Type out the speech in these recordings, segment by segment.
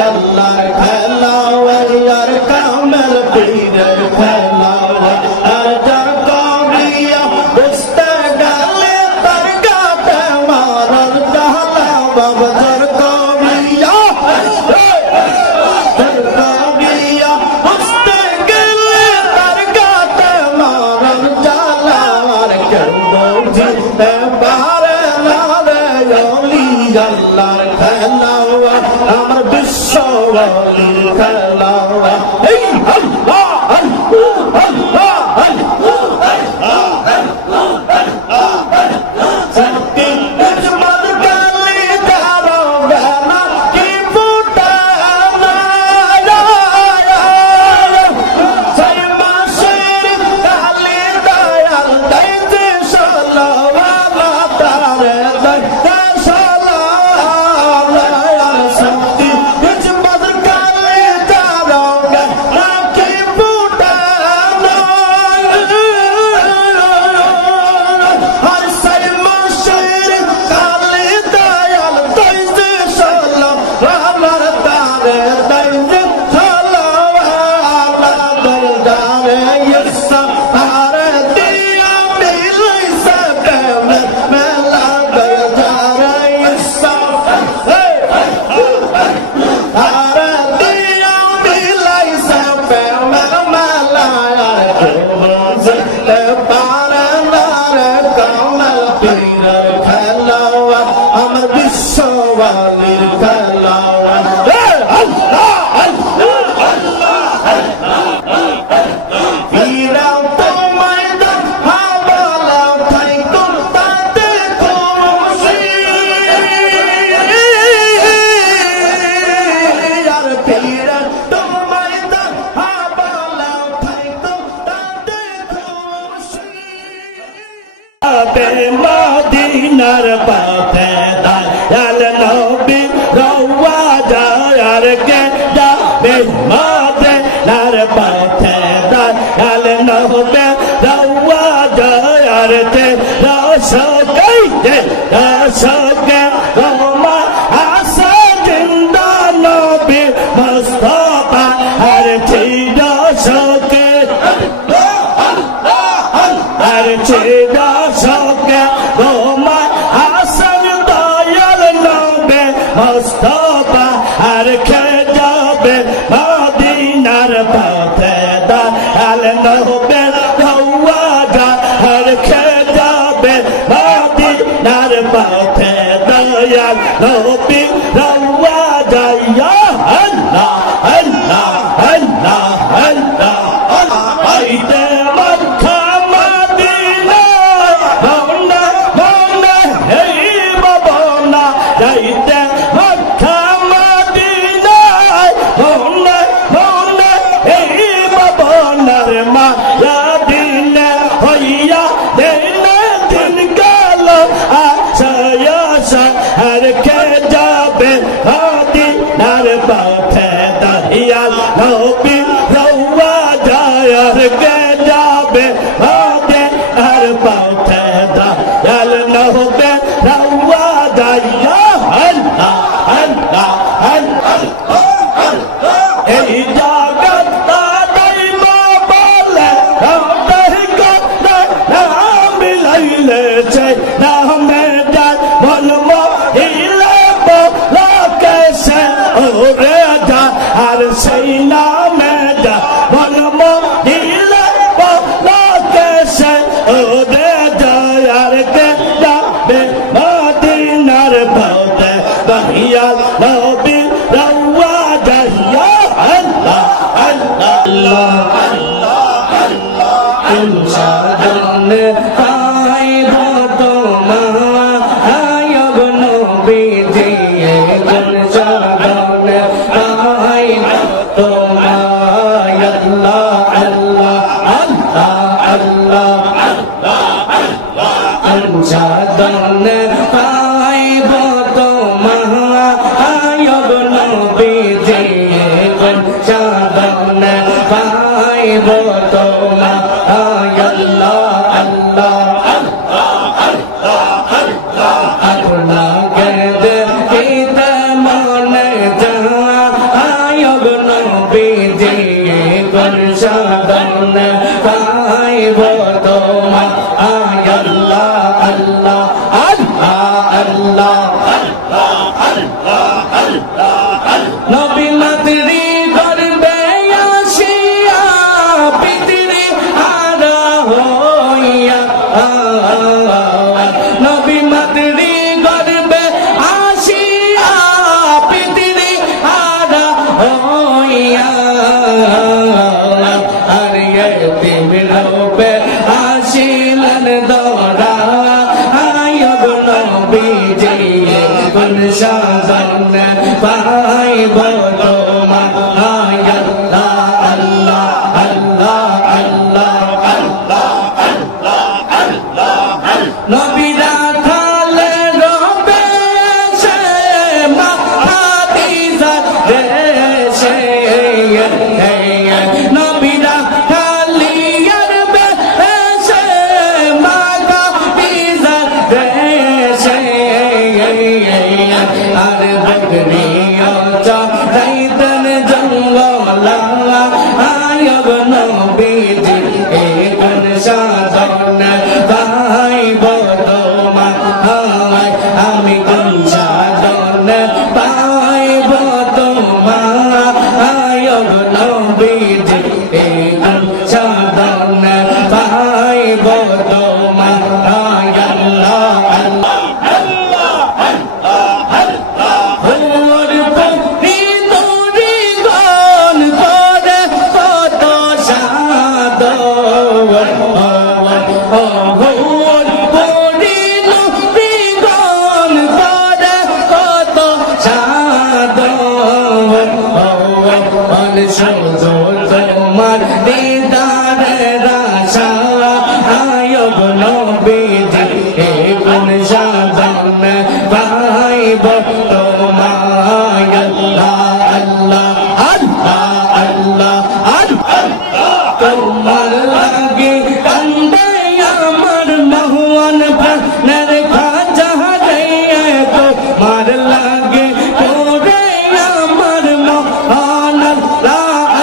अल्लाह खेलावा यार कामल पीर खेलावा आजा कौरिया उस्ते गाले तरगाते मारल जहलावा बजर कौरिया तरगाविया उस्ते गाले तरगाते मारल जहलावा करदो जिते बारे लाले योली अल्लाह खेलावा अमर विश्ववाली खेलावा अल्लाह अल्लाह अल्लाह सत्य अजमल काली जारो गाना की फुटाना सैमा शेर काली दयाल दैत सलावा तारे दैत मदीनार पातेदार याल नबी रवा जार के जाबे मदीनार पातेदार याल नबी रवा जार ते रसके रोमा आसा जिंदा नबी मुस्तफा हर चीज सके हर चीज सके रोमा हसन दयाल नबी मुस्तफा हर खे जाबे मदीनार पातेदार याल नबी रवा जार खे जाबे मदीनार पातेदार याल नबी रवा जाया अल्लाह अल्लाह अल्लाह अल्लाह आईते জীবন শুধু তোমার দিদারের আশা আয়ব নবীজি এই গুণ সাধন পাইব তোমায় আল্লাহ আল্লাহ আল্লাহ আল্লাহ তোমার লাগে কান্দে আমার মহুয়ান প্রাণের খাজা রে তোমার লাগে করে আমার মহান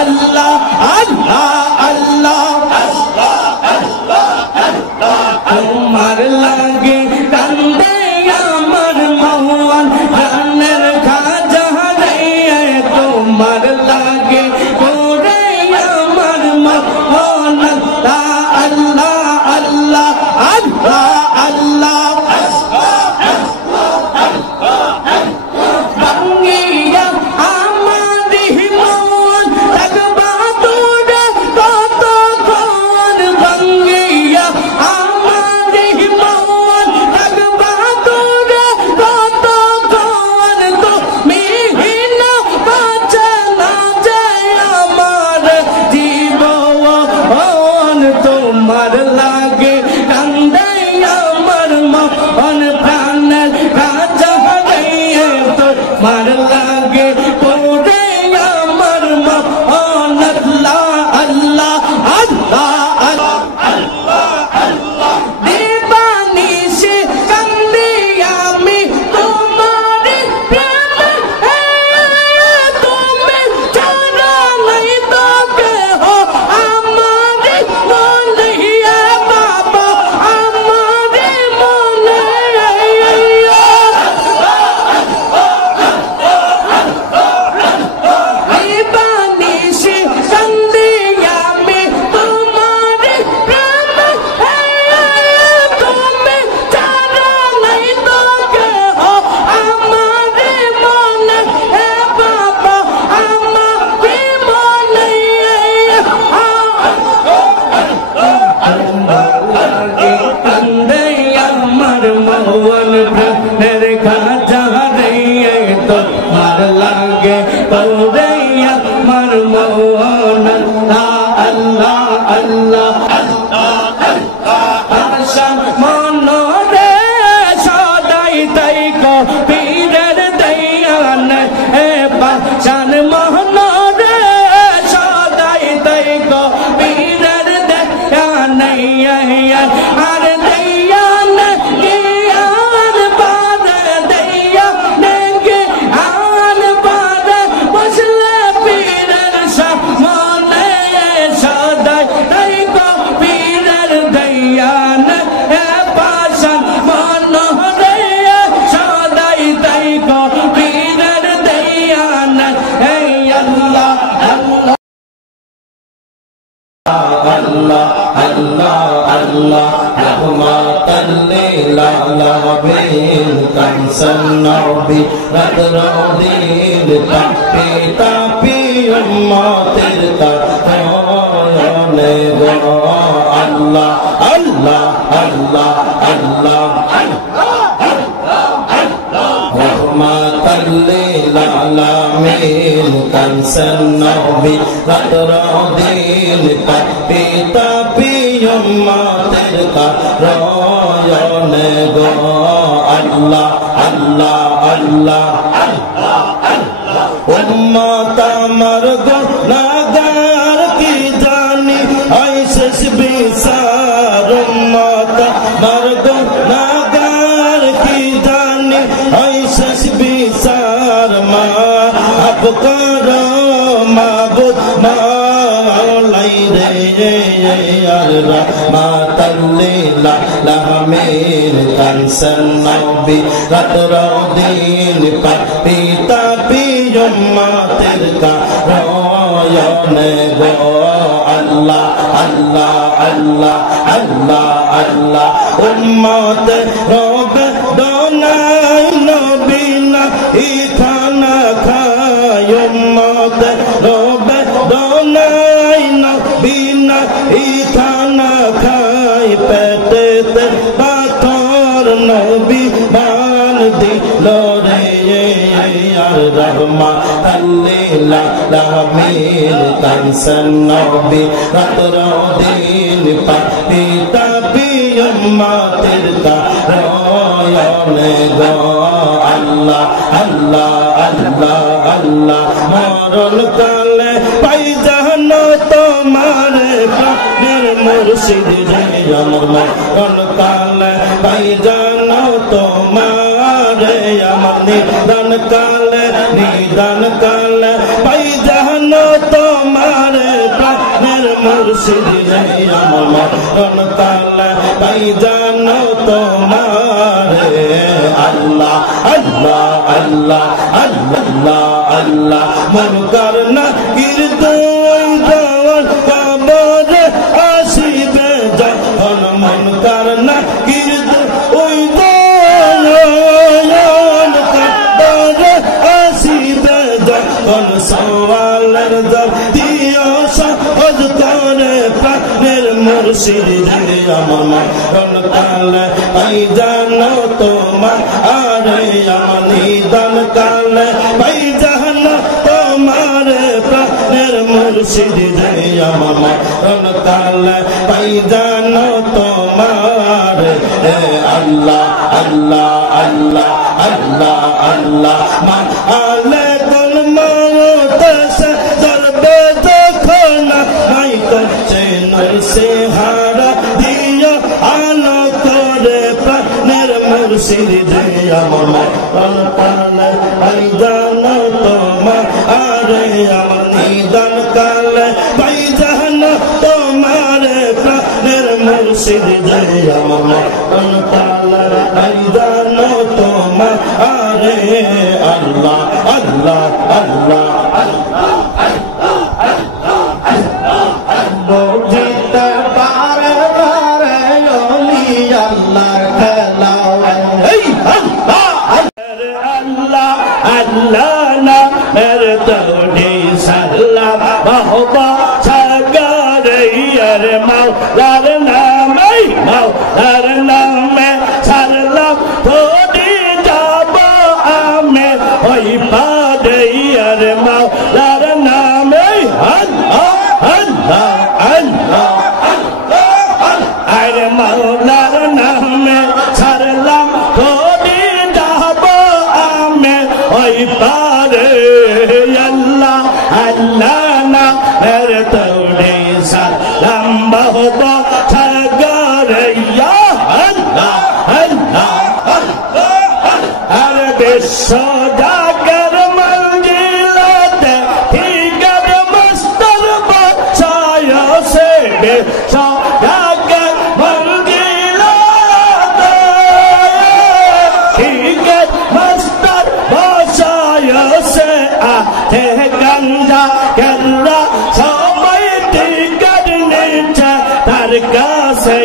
আল্লাহ আল্লাহ আল্লাহ আল্লাহ তোমার লাগে কান্দে আমার মহুয়ান প্রাণের খাজা রে তোমার লাগে করে আমার মহান আল্লাহ আল্লাহ আল্লাহ বাঙ্গিয়া আমারি মন লাগবা তোরে কতক্ষণ বাঙ্গিয়া আমারি মন লাগবা তোরে কতক্ষণ তুমি না বাঁচে না যে আমার জীবন তোমার লাগে কান্দে আমার মন প্রাণের কাজা রে তোমার লাগে পড়ে আমার মন আল্লাহ আল্লাহ আল্লাহ আল্লাহ দিবানিশি কান্দি আমি তোমার প্রেমে তুমি ছাড়া নাই তো কেহ আমার মনে বাবা আমার মনে দিবানিশি কান্দি আমি তোমার প্রেমে তুমি ছাড়া নাই তো কেহ আমার মনে বাবা আমার মনে লাগে কান্দে আমার মহুয়ান প্রাণের খাজা রে তোমার লাগে করে আমার মহুয়ান আল্লাহ আল্লাহ আশা মনরে সদাই তাই কবীরের দয়ান পাশান মনরে সদাই তাই কবীরের দয়ান আর দয়ান জ্ঞান বারে দয়ান জ্ঞান বারে বসলে পীরের সামনে সদাই তাই কবীরের দয়ান পাশান মনরে সদাই তাই কবীরের দয়ান আল্লাহ আল্লাহ Allah Allah Allah rahmatan lil alamin kansan nabi radrodil tapi ummatir tayone go Allah Allah Allah Allah rahmatan lil alamin kansan nabi radrodil tapi ummatir tayone go Allah Allah Allah उम्मत अमर गुनाहगार की जानी ऐसे बेसार उम्मत अमर गुनाहगार की जानी ऐसे बेसार माफ करो माबूद मौलाई रे रहमतल लिल आलमीन कंसन नबी रदरुद्दीन पिता उम्मतेर कायने गो अल्लाह अल्लाह अल्लाह अल्लाह अल्लाह उम्मत रोग दोनाई नबी ना खाना खाय उम्मत रोग दोनाई नबी ना खाना खाय पेटे ते पाथर नबी मान दिलो रे rahmatan lil alamin kansan nabi ratrodin pita ummatir karayane go Allah Allah Allah Allah মরণ কালে পাই জানো তোমার প্রাণের মুর্শিদ রে আমার মরণ কালে পাই জানো তোমার আমার নিদান কালে পাই জানো তোমার প্রাণের মুর্শিদ রে আমার মরণ কালে পাই জানো তোমার আল্লাহ আল্লাহ আল্লাহ আল্লাহ আল্লাহ মন করনা কীর্তন দেওয়ার কবরে আসিবে যখন মন করনা কীর্তন ওই দয়াল কবরে আসিবে যখন সওয়ালের জব দিও সহজ করে প্রাণের মুর্শিদ রে আমার মরণ কালে পাই জানো তোমার আরে আমার নিদান কালে পাই জানো তোমার প্রাণের মুর্শিদ রে আমার মরণ কালে পাই জানো তোমার আল্লাহ আল্লাহ আল্লাহ আল্লাহ আল্লাহ মান আলে কুল মওত সে জলবে যখন নাই করছে নরসে হারা দিও আলো করে প্রাণের মুর্শিদ রে আমার মরণ কালে পাই জানো তোমার আরে আমার নিদান কালে পাই জানো তোমার প্রাণের মুর্শিদ রে আমার মরণ কালে পাই জানো তোমার আরে আল্লাহ আল্লাহ আল্লাহ আল্লাহ বুঝতে পারে পারে ওলি আল্লাহর খেলা এই আল্লাহ আল্লাহ আল্লাহ না মের তোড়ি সাল্লাম বাহবা সাগরে ইয়ার মাওলার নামে মাওলার নামে সাল্লাম তোড়ি যাব আমি ওই পারে ইয়ার মাওলার নামে আল্লাহ আল্লাহ আল্লাহ আরে মাওলার নামে সারলাম তোড়ি যাব আমি ওই পারে আল্লাহ আল্লাহ না এর তোড়ি সারলাম বাহবা সাগরে ইয়া আল্লাহ আল্লাহ আরে বিশ্ব জাগর মঞ্জিলাতে ঠিকার মস্তর বাছায় সে বিশ্ব জাগর মঞ্জিলাতে ঠিকার মস্তর বাছায় সে আতে গঞ্জা কররা সবাই ঠিকার নিচে তার কাছে